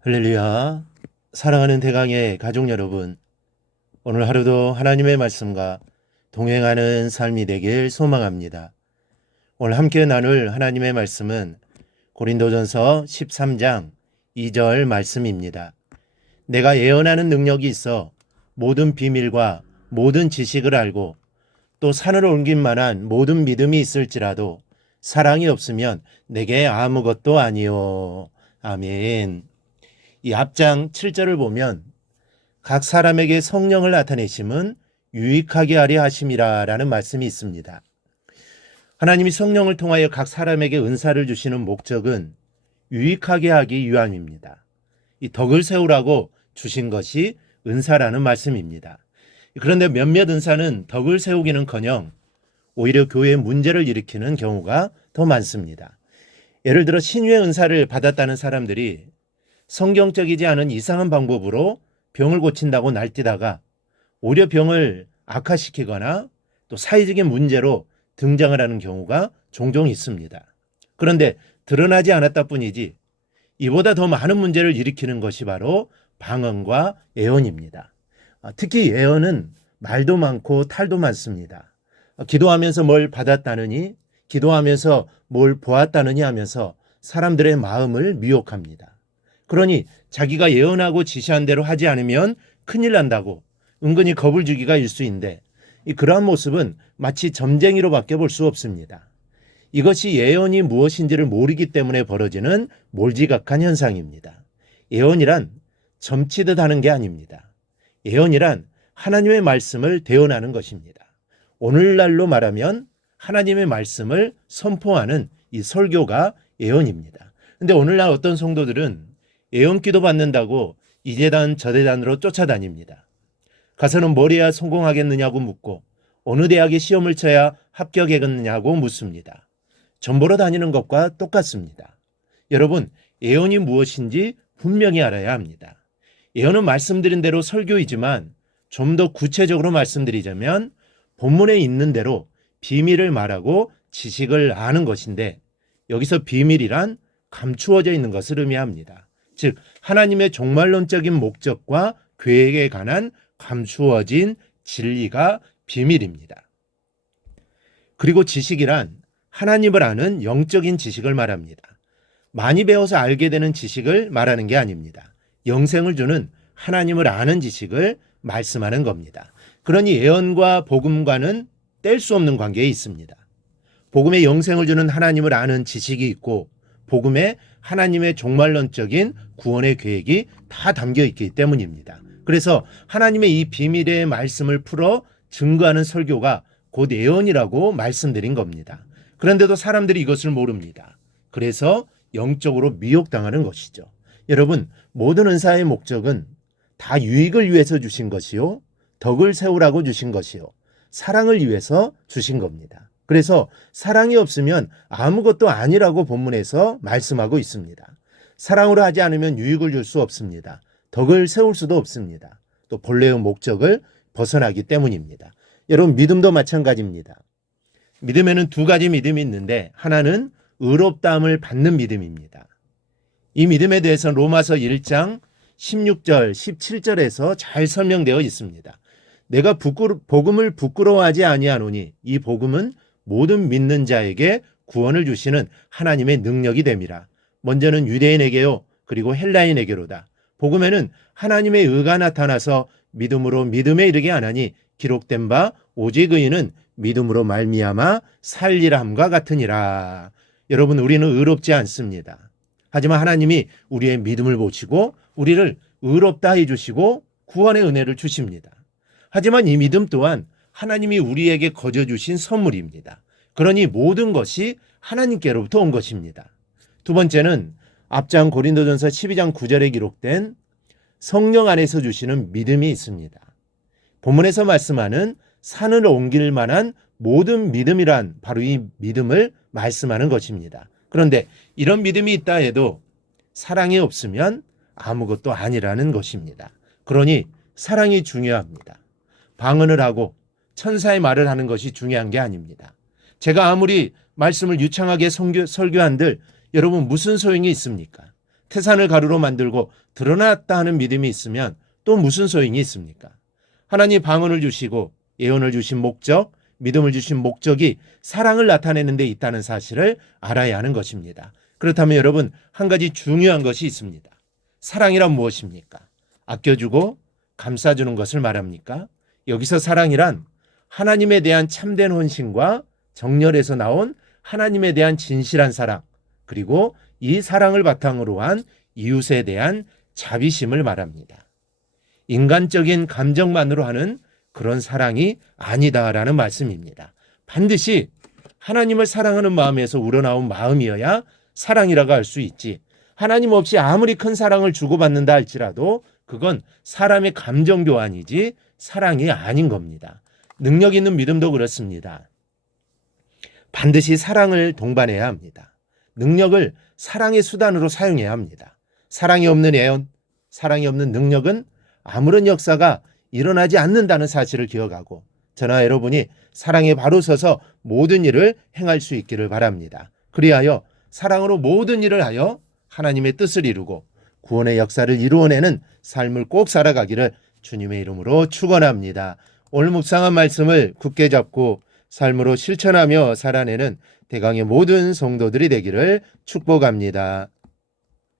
할렐루야. 사랑하는 대강의 가족 여러분, 오늘 하루도 하나님의 말씀과 동행하는 삶이 되길 소망합니다. 오늘 함께 나눌 하나님의 말씀은 고린도전서 13장 2절 말씀입니다. 내가 예언하는 능력이 있어 모든 비밀과 모든 지식을 알고 또 산을 옮길 만한 모든 믿음이 있을지라도 사랑이 없으면 내게 아무것도 아니요. 아멘. 이 앞장 7절을 보면 각 사람에게 성령을 나타내심은 유익하게 하려 하심이라 라는 말씀이 있습니다. 하나님이 성령을 통하여 각 사람에게 은사를 주시는 목적은 유익하게 하기 위함입니다. 이 덕을 세우라고 주신 것이 은사라는 말씀입니다. 그런데 몇몇 은사는 덕을 세우기는커녕 오히려 교회에 문제를 일으키는 경우가 더 많습니다. 예를 들어 신유의 은사를 받았다는 사람들이 성경적이지 않은 이상한 방법으로 병을 고친다고 날뛰다가 오히려 병을 악화시키거나 또 사회적인 문제로 등장을 하는 경우가 종종 있습니다. 그런데 드러나지 않았다 뿐이지 이보다 더 많은 문제를 일으키는 것이 바로 방언과 예언입니다. 특히 예언은 말도 많고 탈도 많습니다. 기도하면서 뭘 받았다느니, 기도하면서 뭘 보았다느니 하면서 사람들의 마음을 미혹합니다. 그러니 자기가 예언하고 지시한 대로 하지 않으면 큰일 난다고 은근히 겁을 주기가 일쑤인데 그러한 모습은 마치 점쟁이로밖에 볼 수 없습니다. 이것이 예언이 무엇인지를 모르기 때문에 벌어지는 몰지각한 현상입니다. 예언이란 점치듯 하는 게 아닙니다. 예언이란 하나님의 말씀을 대언하는 것입니다. 오늘날로 말하면 하나님의 말씀을 선포하는 이 설교가 예언입니다. 그런데 오늘날 어떤 성도들은 예언기도 받는다고 이 재단 저 재단으로 쫓아다닙니다. 가서는 뭘 해야 성공하겠느냐고 묻고 어느 대학에 시험을 쳐야 합격하겠느냐고 묻습니다. 점 보러 다니는 것과 똑같습니다. 여러분, 예언이 무엇인지 분명히 알아야 합니다. 예언은 말씀드린 대로 설교이지만 좀 더 구체적으로 말씀드리자면 본문에 있는 대로 비밀을 말하고 지식을 아는 것인데 여기서 비밀이란 감추어져 있는 것을 의미합니다. 즉 하나님의 종말론적인 목적과 계획에 관한 감추어진 진리가 비밀입니다. 그리고 지식이란 하나님을 아는 영적인 지식을 말합니다. 많이 배워서 알게 되는 지식을 말하는 게 아닙니다. 영생을 주는 하나님을 아는 지식을 말씀하는 겁니다. 그러니 예언과 복음과는 뗄 수 없는 관계에 있습니다. 복음에 영생을 주는 하나님을 아는 지식이 있고 복음에 하나님의 종말론적인 구원의 계획이 다 담겨 있기 때문입니다. 그래서 하나님의 이 비밀의 말씀을 풀어 증거하는 설교가 곧 예언이라고 말씀드린 겁니다. 그런데도 사람들이 이것을 모릅니다. 그래서 영적으로 미혹당하는 것이죠. 여러분, 모든 은사의 목적은 다 유익을 위해서 주신 것이요, 덕을 세우라고 주신 것이요, 사랑을 위해서 주신 겁니다. 그래서 사랑이 없으면 아무것도 아니라고 본문에서 말씀하고 있습니다. 사랑으로 하지 않으면 유익을 줄 수 없습니다. 덕을 세울 수도 없습니다. 또 본래의 목적을 벗어나기 때문입니다. 여러분, 믿음도 마찬가지입니다. 믿음에는 두 가지 믿음이 있는데 하나는 의롭다함을 받는 믿음입니다. 이 믿음에 대해서는 로마서 1장 16절, 17절에서 잘 설명되어 있습니다. 내가 복음을 부끄러워하지 아니하노니 이 복음은 모든 믿는 자에게 구원을 주시는 하나님의 능력이 됨이라. 먼저는 유대인에게요, 그리고 헬라인에게로다. 복음에는 하나님의 의가 나타나서 믿음으로 믿음에 이르게 하나니 기록된 바 오직 의인은 믿음으로 말미암아 살리라 함과 같으니라. 여러분, 우리는 의롭지 않습니다. 하지만 하나님이 우리의 믿음을 보시고 우리를 의롭다 해주시고 구원의 은혜를 주십니다. 하지만 이 믿음 또한 하나님이 우리에게 거저 주신 선물입니다. 그러니 모든 것이 하나님께로부터 온 것입니다. 두 번째는 앞장 고린도전서 12장 9절에 기록된 성령 안에서 주시는 믿음이 있습니다. 본문에서 말씀하는 산을 옮길 만한 모든 믿음이란 바로 이 믿음을 말씀하는 것입니다. 그런데 이런 믿음이 있다 해도 사랑이 없으면 아무것도 아니라는 것입니다. 그러니 사랑이 중요합니다. 방언을 하고 천사의 말을 하는 것이 중요한 게 아닙니다. 제가 아무리 말씀을 유창하게 설교한들 여러분 무슨 소용이 있습니까? 태산을 가루로 만들고 드러났다 하는 믿음이 있으면 또 무슨 소용이 있습니까? 하나님 방언을 주시고 예언을 주신 목적, 믿음을 주신 목적이 사랑을 나타내는 데 있다는 사실을 알아야 하는 것입니다. 그렇다면 여러분, 한 가지 중요한 것이 있습니다. 사랑이란 무엇입니까? 아껴주고 감싸주는 것을 말합니까? 여기서 사랑이란 하나님에 대한 참된 헌신과 정열에서 나온 하나님에 대한 진실한 사랑, 그리고 이 사랑을 바탕으로 한 이웃에 대한 자비심을 말합니다. 인간적인 감정만으로 하는 그런 사랑이 아니다라는 말씀입니다. 반드시 하나님을 사랑하는 마음에서 우러나온 마음이어야 사랑이라고 할 수 있지, 하나님 없이 아무리 큰 사랑을 주고받는다 할지라도 그건 사람의 감정 교환이지 사랑이 아닌 겁니다. 능력 있는 믿음도 그렇습니다. 반드시 사랑을 동반해야 합니다. 능력을 사랑의 수단으로 사용해야 합니다. 사랑이 없는 애언, 사랑이 없는 능력은 아무런 역사가 일어나지 않는다는 사실을 기억하고 저나 여러분이 사랑에 바로 서서 모든 일을 행할 수 있기를 바랍니다. 그리하여 사랑으로 모든 일을 하여 하나님의 뜻을 이루고 구원의 역사를 이루어내는 삶을 꼭 살아가기를 주님의 이름으로 축원합니다. 오늘 묵상한 말씀을 굳게 잡고 삶으로 실천하며 살아내는 대강의 모든 성도들이 되기를 축복합니다.